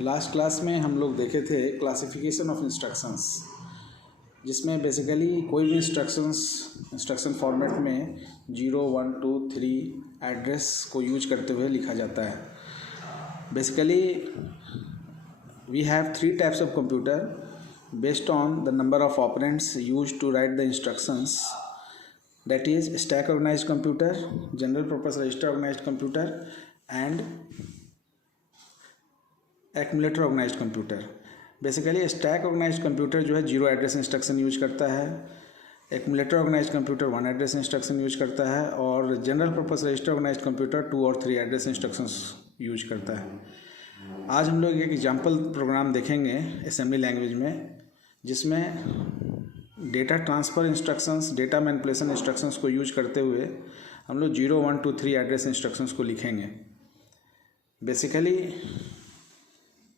Last class में हम लोग देखे थे क्लासिफिकेशन ऑफ इंस्ट्रक्शंस, जिसमें बेसिकली कोई भी इंस्ट्रक्शन फॉर्मेट में 0, 1, 2, 3 एड्रेस को यूज करते हुए लिखा जाता है। Basically we have 3 types of computer based on the number of operands used to write the instructions, that is stack organized computer, general purpose register organized computer and accumulator organized computer। Basically stack organized computer जो है 0 address instruction use करता है, accumulator organized computer 1 address instruction use करता है और general purpose register organized computer 2 और 3 address instructions use करता है। आज हम लोग एक एग्जांपल प्रोग्राम देखेंगे असेंबली लैंग्वेज में, जिसमें data transfer instructions, data manipulation instructions को यूज करते हुए हम लोग 0, 1, 2, 3 एड्रेस इंस्ट्रक्शंस को लिखेंगे। बेसिकली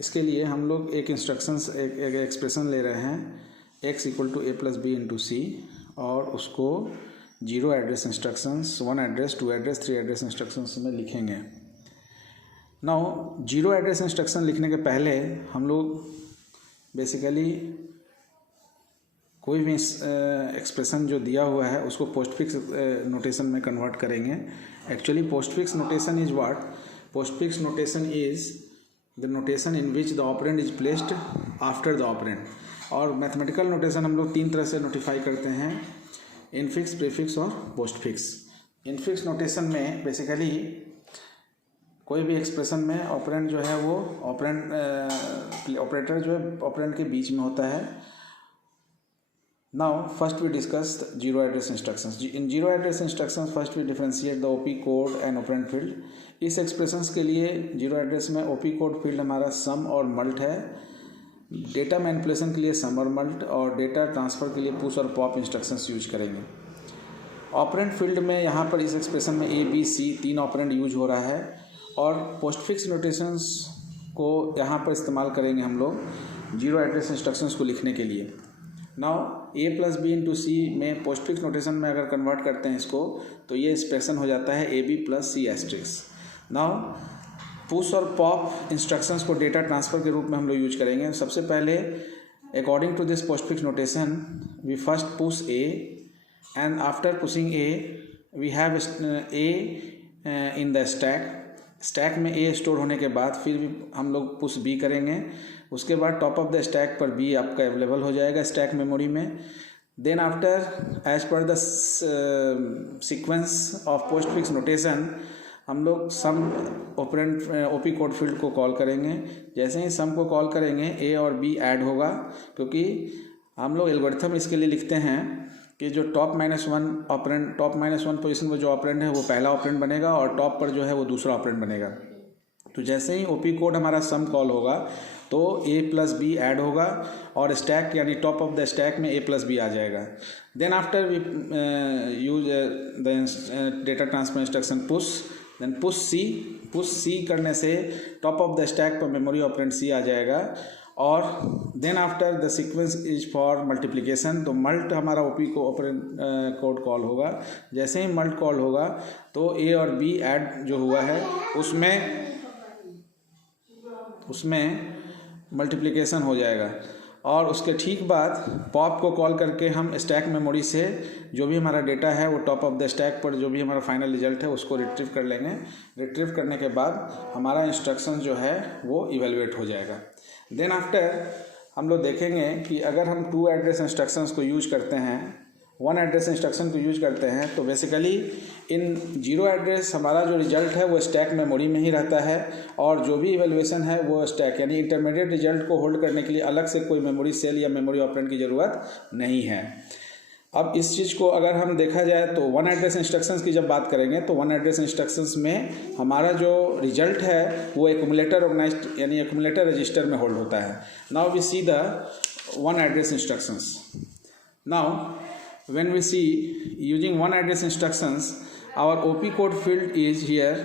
इसके लिए हम लोग एक एक्सप्रेशन ले रहे हैं x = a + b × c और उसको 0 address instructions, 1 address, 2 address, 3 address instructions में लिखेंगे। नाउ 0 एड्रेस इंस्ट्रक्शन लिखने के पहले हम लोग बेसिकली कोई भी एक्सप्रेशन जो दिया हुआ है उसको पोस्टफिक्स नोटेशन में कन्वर्ट करेंगे। Actually postfix notation is what? Postfix notation is the notation in which the operand is placed after the operand. और मैथमेटिकल नोटेशन हम लोग 3 तरह से नोटिफाई करते हैं, इनफिक्स, प्रीफिक्स और पोस्टफिक्स। इनफिक्स नोटेशन में बेसिकली कोई भी एक्सप्रेशन में ऑपरेंड जो है वो ऑपरेटर जो है ऑपरेंड के बीच में होता है। Now first we discussed 0 address instructions. In 0 address instructions first we differentiate the OP code and operand field. इस एक्सप्रेशंस के लिए 0 एड्रेस में OP कोड फील्ड हमारा सम और मल्ट है, डेटा मैनिपुलेशन के लिए सम और मल्ट और डेटा ट्रांसफ़र के लिए पुश और पॉप इंस्ट्रक्शंस यूज करेंगे। ऑपरेंड फील्ड में यहाँ पर इस एक्सप्रेशन में A, B, C 3 operand use हो रहा है और पोस्टफिक्स नोटेशंस को यहाँ पर इस्तेमाल करेंगे हम लोग 0 एड्रेस इंस्ट्रक्शंस को लिखने के लिए। नाउ a + b × c में पोस्टफिक्स नोटेशन में अगर कन्वर्ट करते हैं इसको तो ये एक्सप्रेशन हो जाता है ab + c*। नाउ पुश और पॉप इंस्ट्रक्शंस को डेटा ट्रांसफ़र के रूप में हम लोग यूज करेंगे। सबसे पहले according to this postfix notation we first push a and after pushing a we have a in the stack में a स्टोर होने के बाद फिर भी हम लोग पुश b करेंगे। उसके बाद टॉप ऑफ द स्टैक पर b आपका अवेलेबल हो जाएगा स्टैक मेमोरी में। Then after as per the sequence of postfix notation हम लोग some operand op code field को कॉल करेंगे। जैसे ही सम को कॉल करेंगे a और b ऐड होगा, क्योंकि हम लोग एल्गोरिथम इसके लिए लिखते हैं कि जो टॉप -1 पोजीशन पर जो ऑपरेंड है वो पहला ऑपरेंड बनेगा और टॉप पर जो है वो दूसरा ऑपरेंड बनेगा। तो जैसे ही ओपी कोड हमारा सम कॉल होगा तो a + b ऐड होगा और स्टैक यानी टॉप ऑफ द स्टैक में a + b आ जाएगा। Then after we use the data transfer instruction push, then push c करने से टॉप ऑफ द स्टैक पर मेमोरी ऑपरेंड c आ जाएगा। और then after the sequence is for multiplication, तो मल्ट हमारा ओपी को ऑपरेंड कोड कॉल होगा। जैसे ही मल्ट कॉल होगा तो a और b ऐड जो हुआ है उसमें मल्टीप्लिकेशन हो जाएगा। और उसके ठीक बाद पॉप को कॉल करके हम स्टैक मेमोरी से जो भी हमारा डेटा है वो टॉप ऑफ द स्टैक पर जो भी हमारा फाइनल रिजल्ट है उसको रिट्रीव कर लेंगे। रिट्रीव करने के बाद हमारा इंस्ट्रक्शन जो है वो इवेलुएट हो जाएगा। देन आफ्टर हम लोग देखेंगे कि अगर हम 2 एड्रेस इंस्ट्रक्शंस को यूज करते हैं, 1 एड्रेस इंस्ट्रक्शन को यूज करते हैं, तो बेसिकली इन 0 एड्रेस हमारा जो रिजल्ट है वो स्टैक मेमोरी में ही रहता है और जो भी इवैल्यूएशन है वो स्टैक यानी इंटरमीडिएट रिजल्ट को होल्ड करने के लिए अलग से कोई मेमोरी सेल या मेमोरी ऑपरेंड की ज़रूरत नहीं है। अब इस चीज़ को अगर हम देखा जाए तो 1 एड्रेस इंस्ट्रक्शंस की जब बात करेंगे तो 1 एड्रेस इंस्ट्रक्शंस में हमारा जो रिजल्ट है वो एक्यूमुलेटर ऑर्गेनाइज्ड यानी एक्यूमुलेटर रजिस्टर में होल्ड होता है। Now we see the 1 address instructions. Now when we see using 1 address instructions, our OP code field is here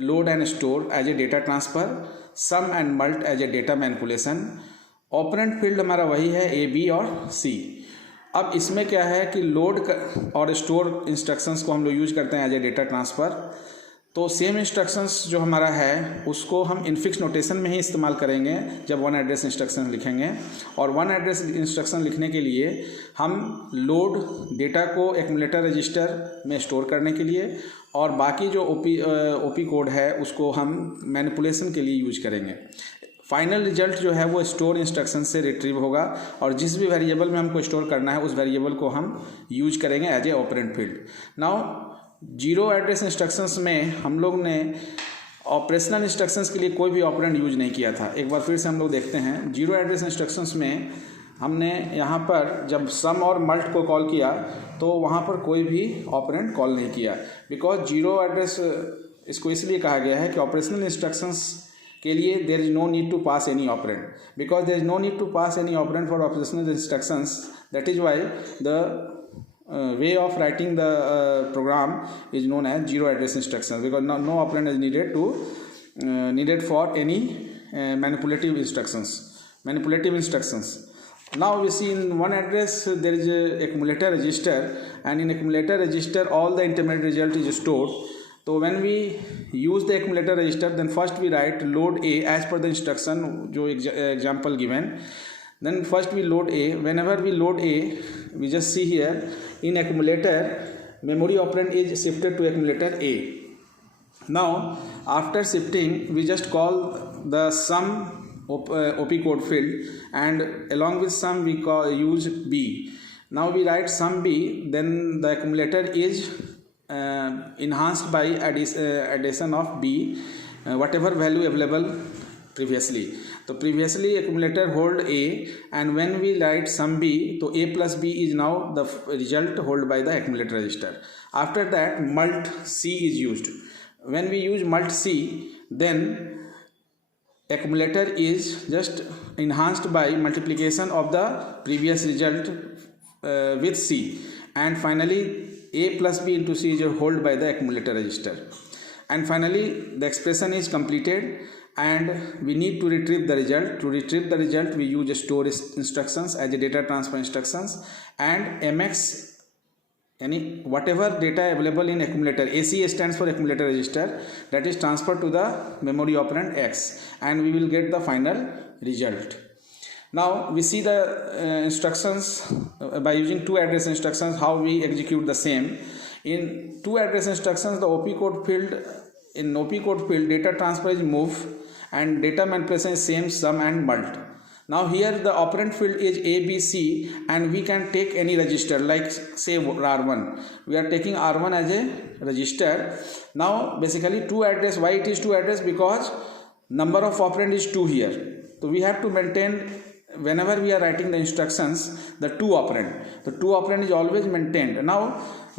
load and store as a data transfer, sum and mult as a data manipulation, operand field हमारा वही है a, b और c। अब इसमें क्या है कि load और स्टोर इंस्ट्रक्शंस को हम लोग यूज करते हैं एज ए डेटा ट्रांसफ़र। तो सेम इंस्ट्रक्शंस जो हमारा है उसको हम इनफिक्स नोटेशन में ही इस्तेमाल करेंगे जब वन एड्रेस इंस्ट्रक्शन लिखेंगे। और वन एड्रेस इंस्ट्रक्शन लिखने के लिए हम लोड डेटा को एक्यूमुलेटर रजिस्टर में स्टोर करने के लिए और बाकी जो ओपी कोड है उसको हम मैनिपुलेशन के लिए यूज करेंगे। फाइनल रिजल्ट जो है वो स्टोर इंस्ट्रक्शन से रिट्रीव होगा और जिस भी वेरिएबल में हमको स्टोर करना है उस वेरिएबल को हम यूज करेंगे as a operand field. Now zero address instructions में हम लोग ने ऑपरेशनल इंस्ट्रक्शंस के लिए कोई भी ऑपरेंड यूज नहीं किया था। एक बार फिर से हम लोग देखते हैं। जीरो एड्रेस इंस्ट्रक्शंस में हमने यहाँ पर जब सम और मल्ट को कॉल किया तो वहाँ पर कोई भी ऑपरेंड कॉल नहीं किया, बिकॉज जीरो एड्रेस इसको इसलिए कहा गया है कि ऑपरेशनल इंस्ट्रक्शंस के लिए there is no need to pass any operand, because there is no need to pass any operand for operational instructions. That is why the way of writing the program is known as zero address instructions, because no operand is needed for any manipulative instructions. Now we see in one address there is a accumulator register, and in accumulator register all the intermediate result is stored. So when we use the accumulator register, then first we write load A as per the instruction जो example given. Then first we load A. Whenever we load A, we just see here in accumulator memory operand is shifted to accumulator A. Now after shifting we just call the sum OP code field, and along with sum we use B. Now we write sum B, then the accumulator is enhanced by addition of B, whatever value available previously. तो previously accumulator hold A, and when we write sum B तो A plus B is now the result hold by the accumulator register. After that mult C is used. When we use mult C then accumulator is just enhanced by multiplication of the previous result with C, and finally A plus B into C is held by the accumulator register. And finally the expression is completed and we need to retrieve the result. To retrieve the result we use store instructions as a data transfer instructions, and MX any whatever data available in accumulator, AC stands for accumulator register, that is transferred to the memory operand X, and we will get the final result. Now we see the instructions by using two address instructions how we execute the same. In two address instructions the OP code field data transfer is move and data manipulation is same sum and mult. Now here the operand field is A, B, C, and we can take any register like say R1. We are taking R1 as a register. Now basically two address. Why it is two address? Because number of operand is 2 here. So we have to maintain, whenever we are writing the instructions, the 2 operand. The 2 operand is always maintained. Now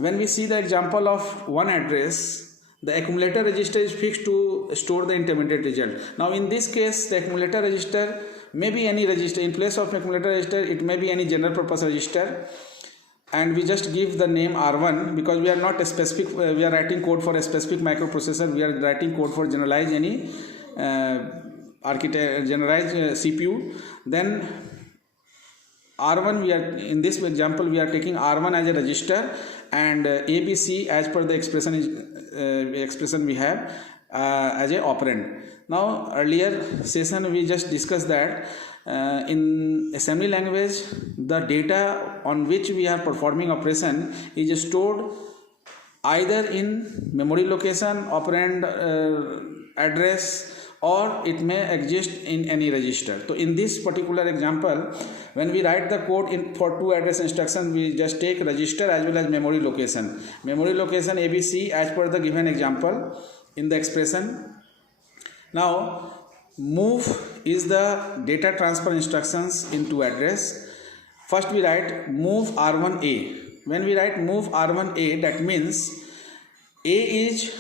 when we see the example of one address, the accumulator register is fixed to store the intermediate result. Now in this case the accumulator register may be any register. In place of accumulator register it may be any general purpose register, and we just give the name R1 because we are not a specific, we are writing code for a specific microprocessor. We are writing code for generalized any generalized CPU. Then R1 we are, in this example we are taking R1 as a register, and ABC as per the expression we have as a operand. Now earlier session we just discussed that in assembly language the data on which we are performing operation is stored either in memory location, operand address, or it may exist in any register. So in this particular example when we write the code for two address instructions we just take register as well as memory location. Memory location ABC as per the given example in the expression. Now move is the data transfer instructions into address. First we write move R1A. When we write move R1A, that means A is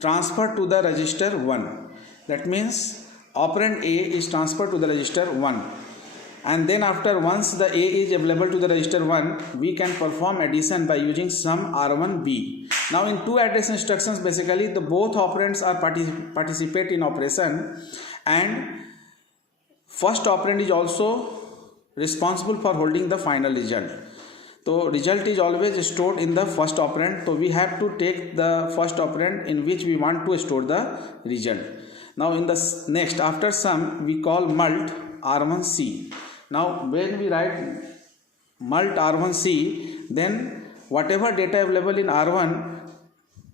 transferred to the register 1. That means operand A is transferred to the register 1, and then after once the A is available to the register 1 we can perform addition by using sum R1B. Now in two address instructions basically the both operands are participate in operation, and first operand is also responsible for holding the final result. तो result is always stored in the first operand. So we have to take the first operand in which we want to store the result. Now in the next, after sum we call mult r1c. Now when we write mult r1c, then whatever data available in r1,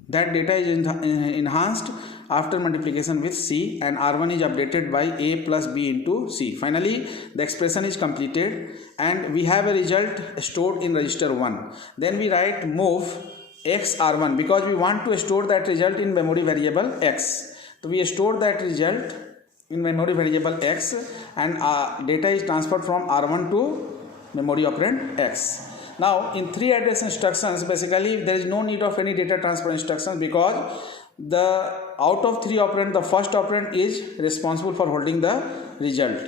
that data is enhanced after multiplication with c, and r1 is updated by a plus b into c. Finally the expression is completed and we have a result stored in register 1. Then we write move x r1 because we want to store that result in memory variable x. So we store that result in memory variable x, and data is transferred from r1 to memory operand x. Now in 3 address instructions, basically there is no need of any data transfer instructions because the out of 3 operand, the first operand is responsible for holding the result.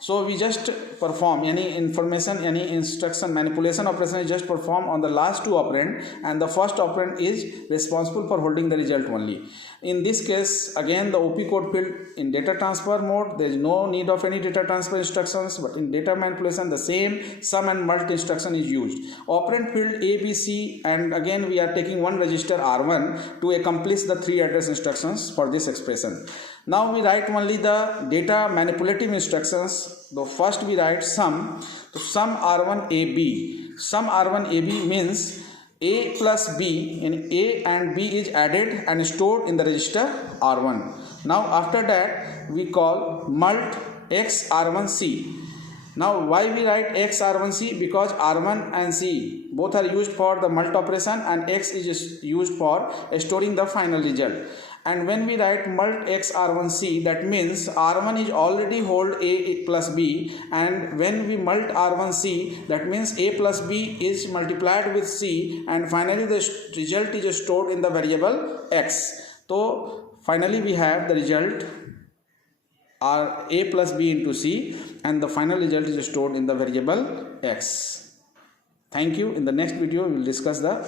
So we just perform any information, any instruction manipulation operation is just performed on the last 2 operand, and the first operand is responsible for holding the result only. In this case, again the OP code field in data transfer mode, there is no need of any data transfer instructions, but in data manipulation the same sum and mult instruction is used. Operand field A, B, C, and again we are taking one register R1 to accomplish the 3 address instructions for this expression. Now we write only the data manipulative instructions. The first we write sum. So sum r1 ab. Sum r1 ab means a plus b, in a and b is added and stored in the register r1. Now after that we call mult x r1c. Now why we write x r1c? Because r1 and c both are used for the mult operation and x is used for storing the final result. And when we write mult x r1c, that means r1 is already hold a plus b, and when we mult r1c, that means a plus b is multiplied with c, and finally the result is stored in the variable x. So finally we have the result are a plus b into c, and the final result is stored in the variable x. Thank you. In the next video we will discuss the